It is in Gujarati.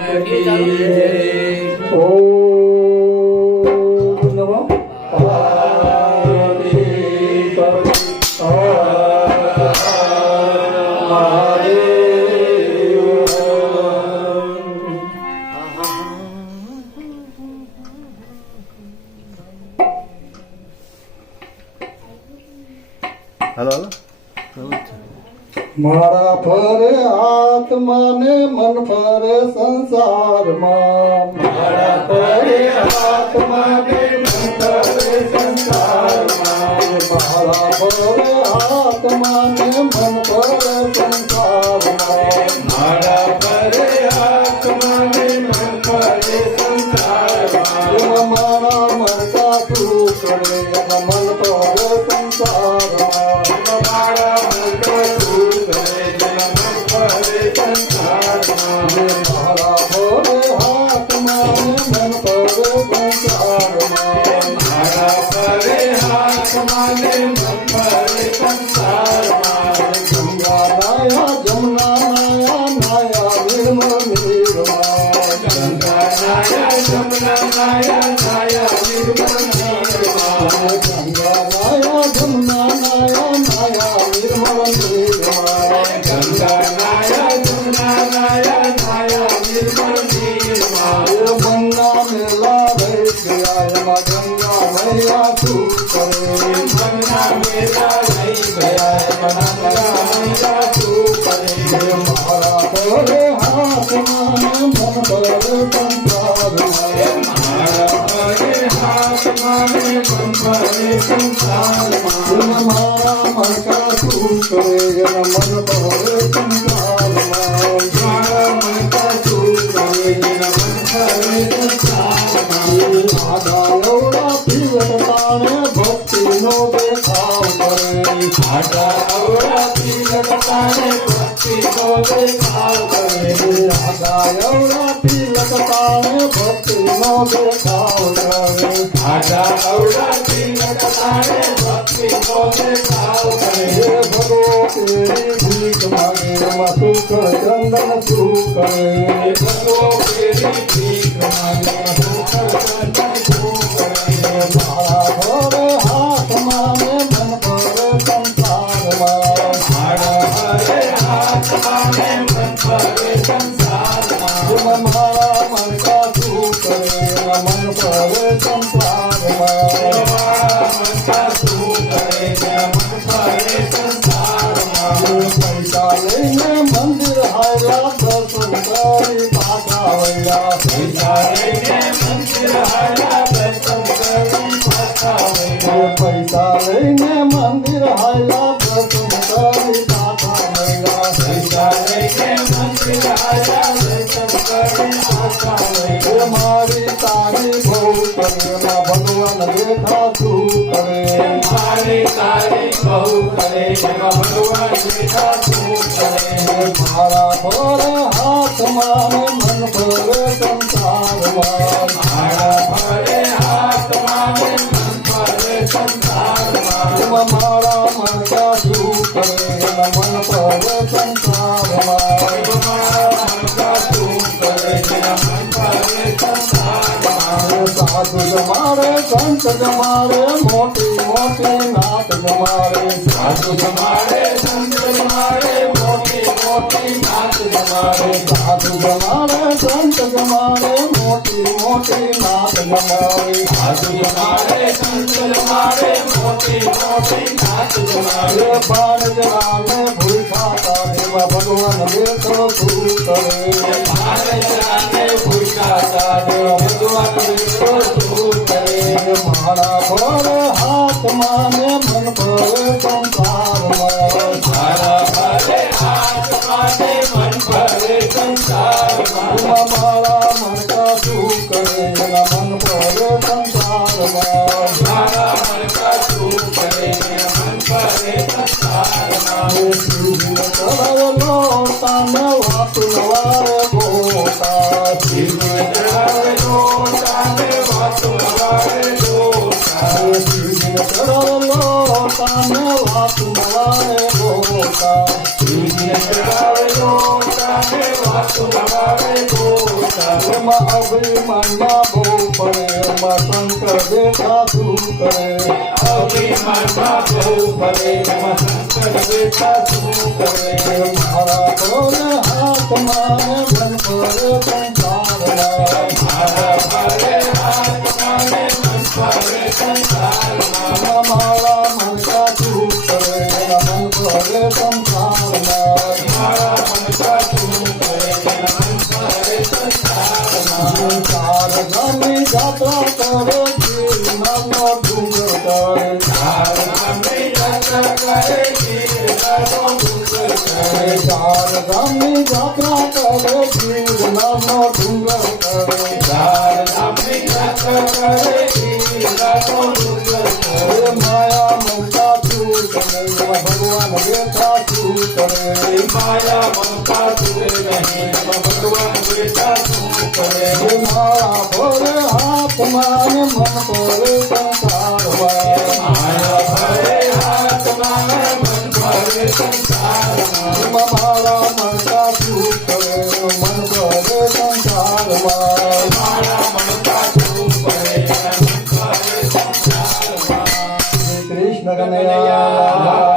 કી જય. ઓમ નમઃ પાર્વતી પતિ હાલો હાલો. મારા ફરે આત્માને મન ફરે સંસારમાં. મારા ફરે આત્માને મન ફરે સંસારમાં. મારા ફરે આત્માને મન ફરે સંસારમાં. મારા પરે આત્માને મન ફરે સંસારમાં. મારા મરતા શું કરે મન ફરે સંસારમાં. મારા મન શું કરે મન ફરે સંસારમાં. મારા ફરે આત્માને મન ફરે સંસારમાં. મારા પરે આત્માને મન ફરે સંસારમાં. ગંગા નાયા જમુના નાયા નાયા નિર્મળ નીરમાં. ગંગા નાયા જમુના નાયા નાયા નિર્મળ નીરમાં. ગંગા નાયા જમુના નાયા નાયા નિર્મળ નીરમાં. ગંગા નાયા જમુના નાયા નાયા નિર્મળ નીરમાં. મનના મેલા રહી ગયા એમાં ગંગા મૈયા શું કરે. મનના મેલા રહી ગયા એમાં ગંગા મૈયા શું કરે. મારા ફરે હાથમાં મન ફરે સંસારમાં. મારા પરે આત્માને મન ફરે સંસારમાં. મારા મનકા શું કરે મન ફરે સંસારમાં. મારા મન કા શું કરે મન ફરે સંસારમાં. આડા પીવટાને ભક્તિનો દેખાવ કરે. આડા અવળાથી લગતાને ભક્તિનો દેખાવ કરે. આડા પીવટાને ભક્તિનો દેખાવ કરે. આડા અવળાથી લગતાને ભક્તિનો દેખાવ કરે. ભગવતી ભીખ માગે એમાં સુખ ચંદન શું કરે. ભગવો પેરી ભીખ માંગે સુખ ચંદન શું કરે. મારા ઘરે હાથમાં ને મન ફરે સંસારમાં. મારા હરે આત્માને મન ફરે સંસારમાં. મારા મનકા શું કરે મન ફરે સંસારમાં. મારા મન કા શું કરે મન ફરે સંસારમાં. પૈસા લઈને મંદિર હાયલા દર્શન કરી પાછા વળ્યા. પૈસા લઈને મંદિર હાલ્યા દર્શન કરી પાછા વળ્યા. પૈસા લઈને મંદિર હાયલા દર્શન કરી પાછા વળ્યા. પૈસા લઈને મંદિર હાલ્યા દર્શન કરી પાછા વળ્યા. મારી તારી બહુ કરે ભગવાન દેખા શું કરે. મારી તારી બહુ કરે ભગવાન બેઠા શું કરે. મારા ફરે હાથમાં ને મન ફરે સંસારમાં. મારા ફરે આત્માને મન ફરે સંસારમાં. મારા મનકા શું કરે મન ફરે સંસારમાં. મારા મન કા શું કરે મન ફરે સંસારમાં. સાધુ જમાડે સંત જમાડે મોટી મોટી નાત જમાડે. સાધુ જમાડે સંત જમાડે મોટી મોટી નાત જમાડે. સાધુ જમાડે સંત જમાડે મોટી મોટી નાત જમાડે. સાધુ જમાડે સંત જમાડે મોટી મોટી નાત જમાડે. બાળ જણાને ભૂખા કાઢેવા ભગવાન દેખો શું કરે. ભારતને ભૂખા કાઢે ભગવાન દેખો શું કરે. મારા ફરે હાથમાં ને મન ફરે સંસારમાં. મારા ભરે આત્માને મન ફરે સંસારમાં. મારા મનકા શું કરે મન ફરે સંસારમાં. મારા મન કા શું કરે મન ફરે સંસારમાં. કરેલો તને વાતું વારે ગોતા. શિવને ચડાવેલો તાને વાતો વારે લોટા. કરેલો તને વાતું વારે ગોતા. શિવને ચડાવેલો તાને વાતો વારે લોટા. એમાં અભિમાનમાં બહુ પડે એમાં શંકર બેઠા શું કરે અભિમાનમાં બહુ પડે એમાં શંકર બેઠા શું કરે મારા ભોલે હાથમાં ને મન પડે સંસારમાં મારા ભલે હાથમાં ને મન પડે સંસારમાં મારા મનકા શું કરે મન પડે સંસારમાં મારા મનકા શું કરે મન પડે સંસારમાં ચાર ગામની જાત્રા કરે ગિરનારનો ડુંગર કરે ચાર ગામની યાત્રા કરે ગિરનારનો ડુંગર કરે ચાર ગામની જાત્રા કરે ગિરનારનો ડુંગર કરે ચાર ગામની યાત્રા કરે ગિરનારનો ડુંગર કરે માયા મમતા શું કરે ભગવાન બેઠા શું કરે માયા મમતા તુરે નહીં ભગવાન બેટા શું કરે મારા ભોલે હાથમાં ને મન પડે સંસારમાં માયા ભરે હાથમાં મન ભરે સંસારમાં મારા મનકા શું કરે મન પડે સંસારમાં મારા મમતા શું કરે મન ભરે સંસારમાં કૃષ્ણ કનૈયા